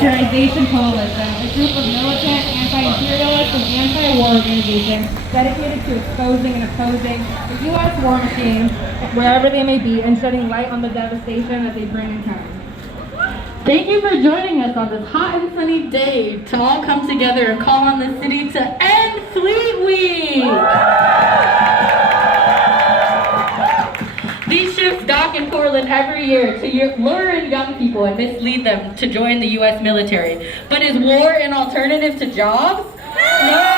Militarization Coalition, a group of militant, anti-imperialist, and anti-war organizations dedicated to exposing and opposing the U.S. war machine wherever they may be and shedding light on the devastation that they bring in town. Thank you for joining us on this hot and sunny day to all come together and call on the city to end Fleet Week! These ships dock in Portland every year to lure in young people and mislead them to join the U.S. military. But is war an alternative to jobs? No!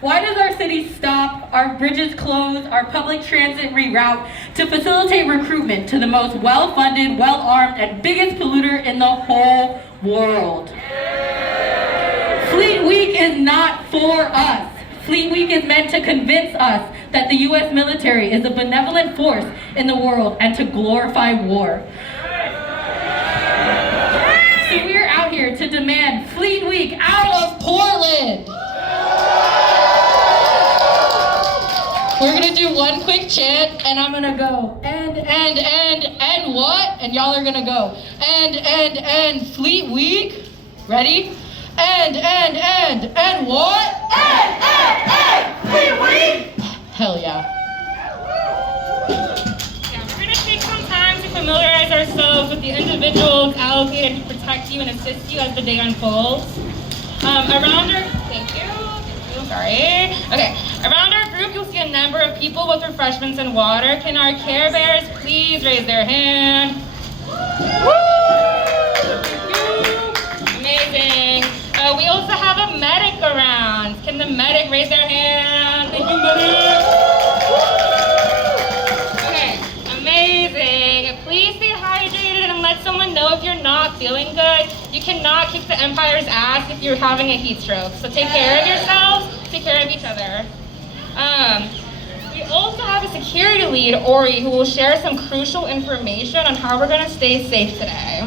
Why does our city stop, our bridges close, our public transit reroute to facilitate recruitment to the most well-funded, well-armed, and biggest polluter in the whole world? Fleet Week is not for us. Fleet Week is meant to convince us that the U.S. military is a benevolent force in the world and to glorify war. So we're out here to demand Fleet Week out of Portland! We're gonna do one quick chant, and I'm gonna go, and what? And y'all are gonna go, and, Fleet Week. Ready? And what? And, Fleet Week! Hell yeah. Yeah, we're gonna take some time to familiarize ourselves with the individuals allocated to protect you and assist you as the day unfolds. Around our group, you'll see a number of people with refreshments and water. Can our Care Bears please raise their hand? Woo! Amazing. We also have a medic around. Can the medic raise their hand? Thank you, medic. Okay, amazing. Please stay hydrated and let someone know if you're not feeling good. You cannot kick the Empire's ass if you're having a heat stroke. So take care of yourselves, take care of each other. We also have a security lead, Ori, who will share some crucial information on how we're gonna stay safe today.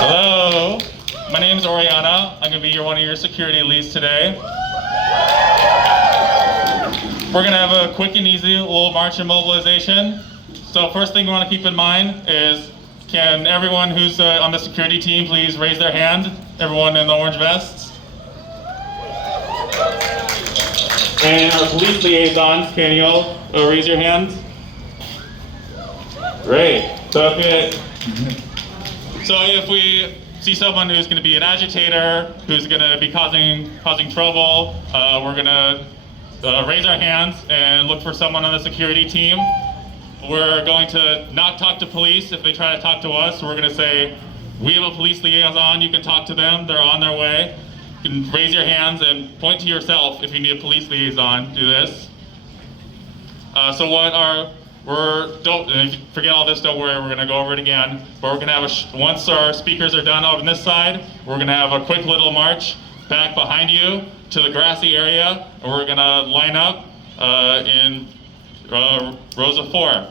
Hello, my name is Oriana. I'm gonna be one of your security leads today. We're gonna have a quick and easy little march and mobilization. So first thing we wanna keep in mind is, can everyone who's on the security team please raise their hand? Everyone in the orange vests. And our police liaisons, can you all raise your hands? Great. So if we see someone who's going to be an agitator, who's going to be causing trouble, we're going to raise our hands and look for someone on the security team. We're going to not talk to police if they try to talk to us. We're going to say, we have a police liaison, you can talk to them, they're on their way. You can raise your hands and point to yourself if you need a police liaison. Do this. If you forget all this, don't worry, we're going to go over it again. But we're going to have once our speakers are done on this side, we're going to have a quick little march back behind you to the grassy area, and we're going to line up in rows of 4.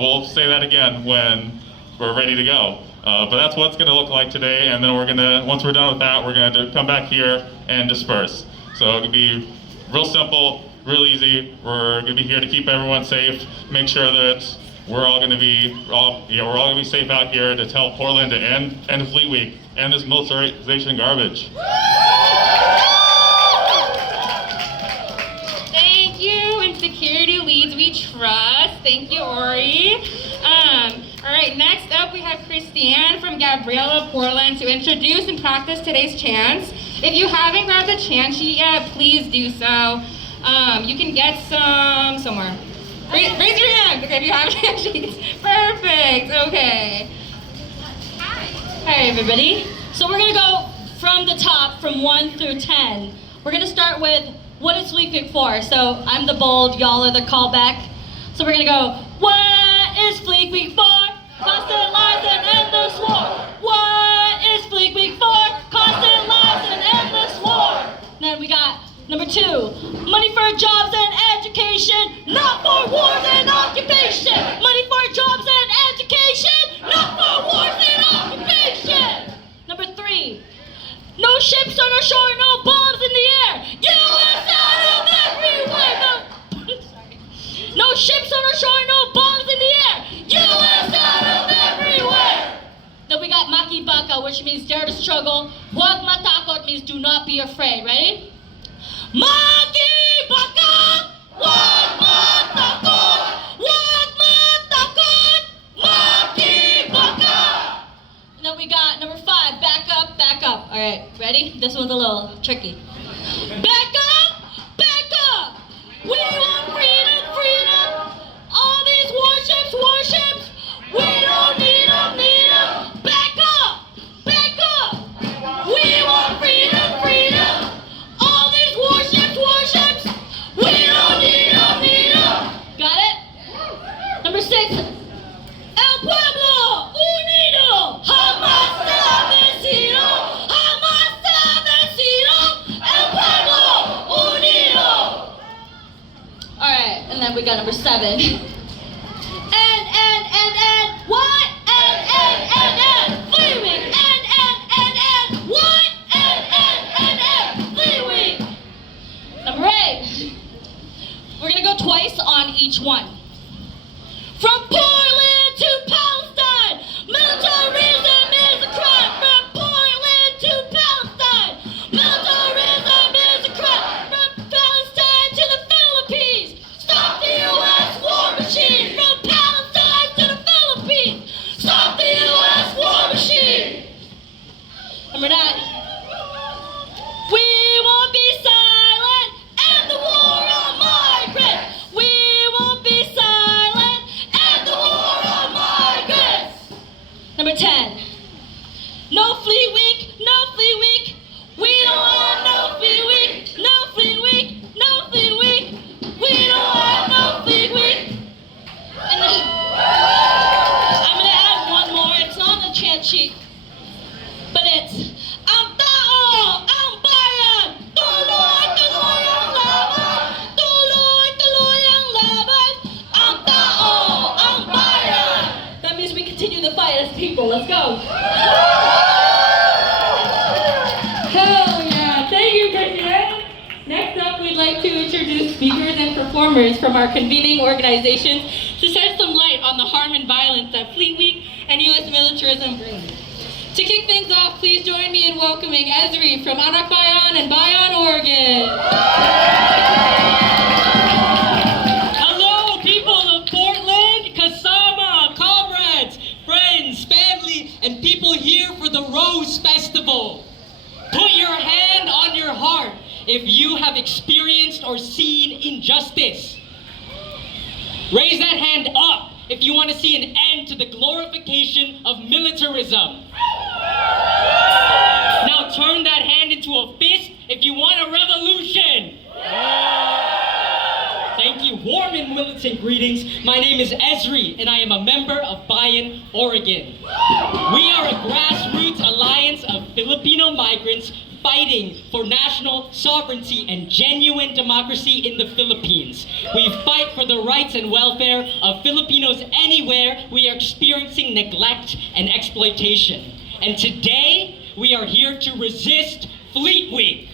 We'll say that again when we're ready to go. But that's what it's going to look like today, and then once we're done with that, we're going to come back here and disperse. So it can be real simple, real easy. We're going to be here to keep everyone safe, make sure that we're all going to be safe out here to tell Portland to end Fleet Week, end this militarization garbage. Thank you, and security leads we trust. Thank you, Ori. All right, next up we have Christiane from GABRIELA, Portland, to introduce and practice today's chants. If you haven't grabbed the chant sheet yet, please do so. You can get some somewhere. Raise your hand, okay, if you have chant sheets. Perfect, okay. Hi everybody. So we're gonna go from the top, from 1 through 10. We're gonna start with, what is Fleet Week for? So I'm the bold, y'all are the callback. So we're gonna go, what is Fleet Week for? Constant lies and endless war. What is Fleet Week for? Constant lies and endless war. Then we got number 2, money for jobs and education, not for wars and occupation. Money for jobs and education, not for wars and occupation. Number 3, no ships on our shore, no bombs in the air. U.S. out of everywhere. No ships on our shore, no bombs in the air. U.S. baka, which means dare to struggle. Huwag matakot means do not be afraid. Ready? Makibaka! Huwag matakot! Huwag matakot! Makibaka! And then we got number 5, back up, back up. All right, ready? This one's a little tricky. Back up, back up. We want freedom, freedom. All these warships, warships. We don't need them, need them. Back up, back up. We want freedom, freedom. All these warships, warships. We don't need them, need them. Got it? Number 6. El pueblo unido jamás será vencido. Jamás será vencido. El pueblo unido. All right, and then we got number 7. And what? And fleeing. And what? And fleeing. Number 8. We're gonna go twice on each one. From Portland to Palestine, militarism is a crime. From Portland to Palestine, militarism is a crime. From Palestine to the Philippines, stop the U.S. war machine. From Palestine to the Philippines, stop the U.S. war machine. Number 9. We won't be silent, and the war on migrants. We won't be silent, and the war on migrants. Number 10. No Fleet Week, no Fleet Week. We don't want no Fleet Week, no Fleet Week, no Fleet Week. We don't want no Fleet Week. And then I'm gonna add one more. It's not on the chant sheet, but it's ang tao, ang bayan, tuloy, tuloy ang laban, tuloy, tuloy ang laban, ang tao, ang bayan. That means we continue the fight as people. Let's go. Hell yeah! Thank you, Christian. Next up, we'd like to introduce speakers and performers from our convening organizations to shed some light on the harm and violence that Fleet Week and U.S. militarism bring. To kick things off, please join me in welcoming Esri from Anak Bayan and Bayan, Oregon. Hello, people of Portland, Kasama, comrades, friends, family, and people here for the Rose Festival. Put your hand on your heart if you have experienced or seen injustice. Raise that hand up if you want to see an end to the glorification of militarism. Now turn that hand into a fist if you want a revolution. Thank you. Warm and militant greetings. My name is Esri, and I am a member of Bayan, Oregon. We are a grassroots alliance of Filipino migrants fighting for national sovereignty and genuine democracy in the Philippines. We fight for the rights and welfare of Filipinos anywhere we are experiencing neglect and exploitation. And today, we are here to resist Fleet Week.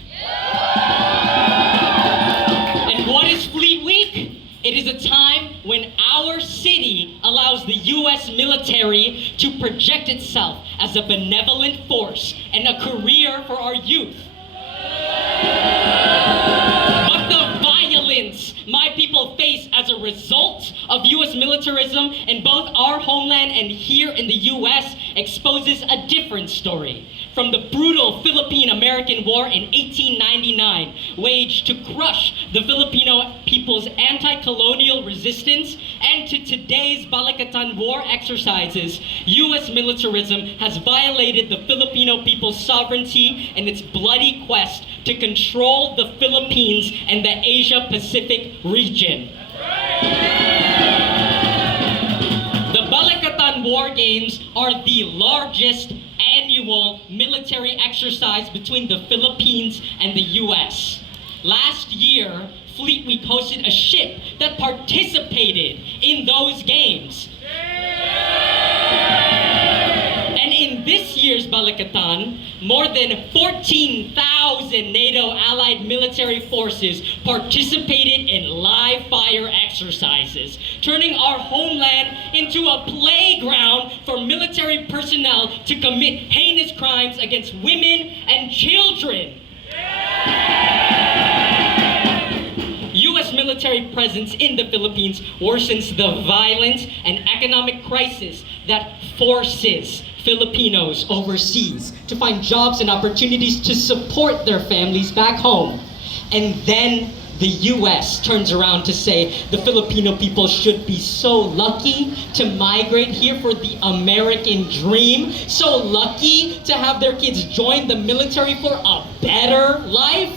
And what is Fleet Week? It is a time when our city allows the U.S. military to project itself as a benevolent force and a career for our youth. But the violence my people face as a result of U.S. militarism in both our homeland and here in the U.S. exposes a different story. From the brutal Philippine-American War in 1899, waged to crush the Filipino people's anti-colonial resistance, and to today's Balikatan War exercises, U.S. militarism has violated the Filipino people's sovereignty in its bloody quest to control the Philippines and the Asia-Pacific region. The Balikatan War Games are the largest annual military exercise between the Philippines and the U.S. Last year, Fleet Week hosted a ship that participated in those games. And in this this year's Balikatan, more than 14,000 NATO allied military forces participated in live fire exercises, turning our homeland into a playground for military personnel to commit heinous crimes against women and children. U.S. military presence in the Philippines worsens the violence and economic crisis that forces Filipinos overseas to find jobs and opportunities to support their families back home. And then the U.S. turns around to say the Filipino people should be so lucky to migrate here for the American dream, so lucky to have their kids join the military for a better life.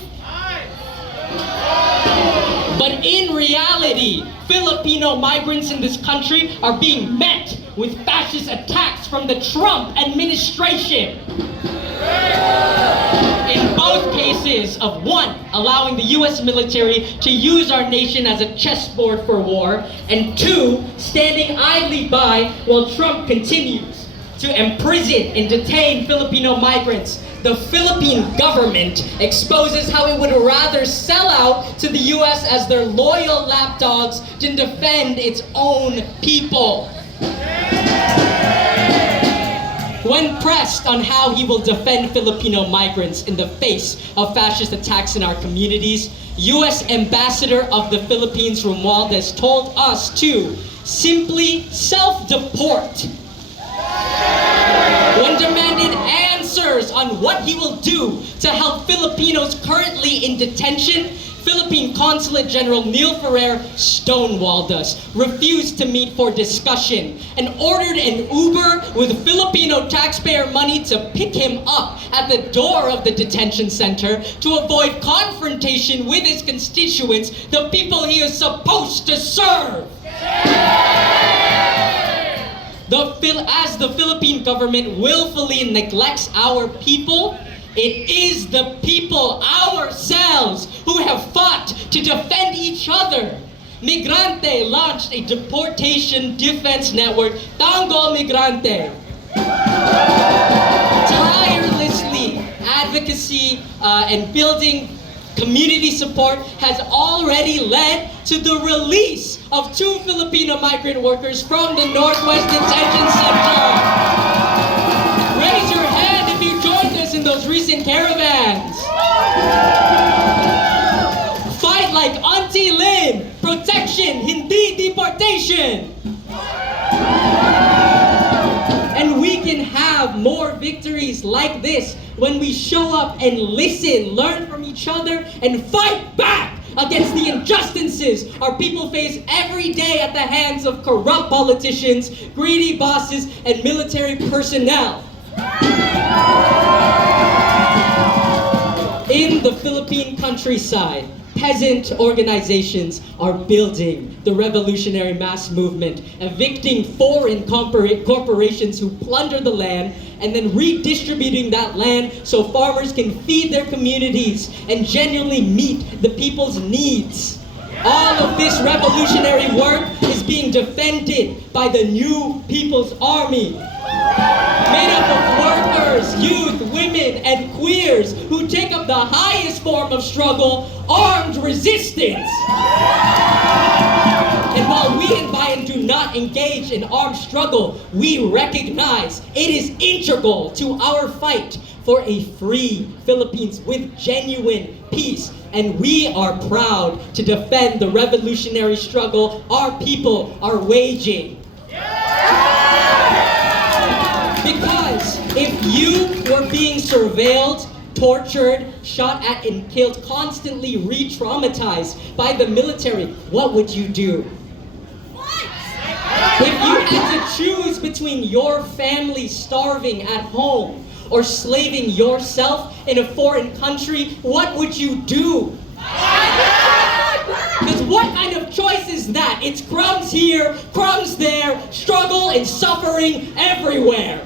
But in reality, Filipino migrants in this country are being met with fascist attacks from the Trump administration. In both cases of one, allowing the U.S. military to use our nation as a chessboard for war, and two, standing idly by while Trump continues to imprison and detain Filipino migrants, the Philippine government exposes how it would rather sell out to the U.S. as their loyal lapdogs than defend its own people. When pressed on how he will defend Filipino migrants in the face of fascist attacks in our communities, U.S. Ambassador of the Philippines Romualdez told us to simply self-deport. When demanded answers on what he will do to help Filipinos currently in detention, Philippine Consulate General Neil Ferrer stonewalled us, refused to meet for discussion, and ordered an Uber with Filipino taxpayer money to pick him up at the door of the detention center to avoid confrontation with his constituents, the people he is supposed to serve. As the Philippine government willfully neglects our people, it is the people, ourselves, who have fought to defend each other. Migrante launched a deportation defense network, Tanggol Migrante. Tirelessly, advocacy and building community support has already led to the release of 2 Filipino migrant workers from the Northwest Detention Center. Raise your hand if you joined us in those recent caravans. Fight like Auntie Lynn. Protection, hindi deportation. And we can have more victories like this when we show up and listen, learn from each other, and fight back against the injustices our people face every day at the hands of corrupt politicians, greedy bosses, and military personnel. In the Philippine countryside, peasant organizations are building the revolutionary mass movement, evicting foreign corporations who plunder the land and then redistributing that land so farmers can feed their communities and genuinely meet the people's needs. All of this revolutionary work is being defended by the New People's Army, made up of workers, youth, women, and queers who take up the highest form of struggle, armed resistance. And while we in BAYAN do not engage in armed struggle, we recognize it is integral to our fight for a free Philippines with genuine peace. And we are proud to defend the revolutionary struggle our people are waging. Because if you were being surveilled, tortured, shot at, and killed, constantly re-traumatized by the military, what would you do? If you had to choose between your family starving at home or slaving yourself in a foreign country, what would you do? Because what kind of choice is that? It's crumbs here, crumbs there, struggle and suffering everywhere.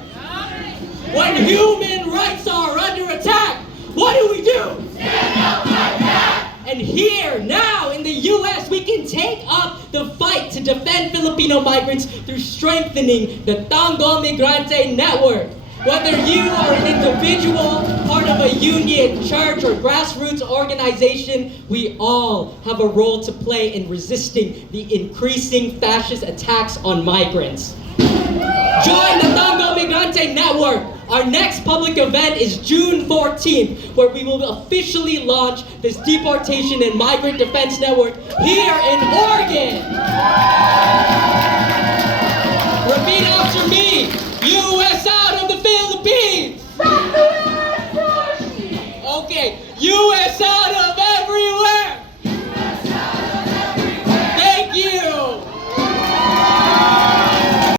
When human rights are under attack, what do we do? Stand up like that! And here, now, in the U.S., we can take up the fight to defend Filipino migrants through strengthening the Tanggol Migrante Network. Whether you are an individual, part of a union, church, or grassroots organization, we all have a role to play in resisting the increasing fascist attacks on migrants. Join the Tango Migrante Network. Our next public event is June 14th, where we will officially launch this deportation and migrant defense network here in Oregon. Repeat after me, USA!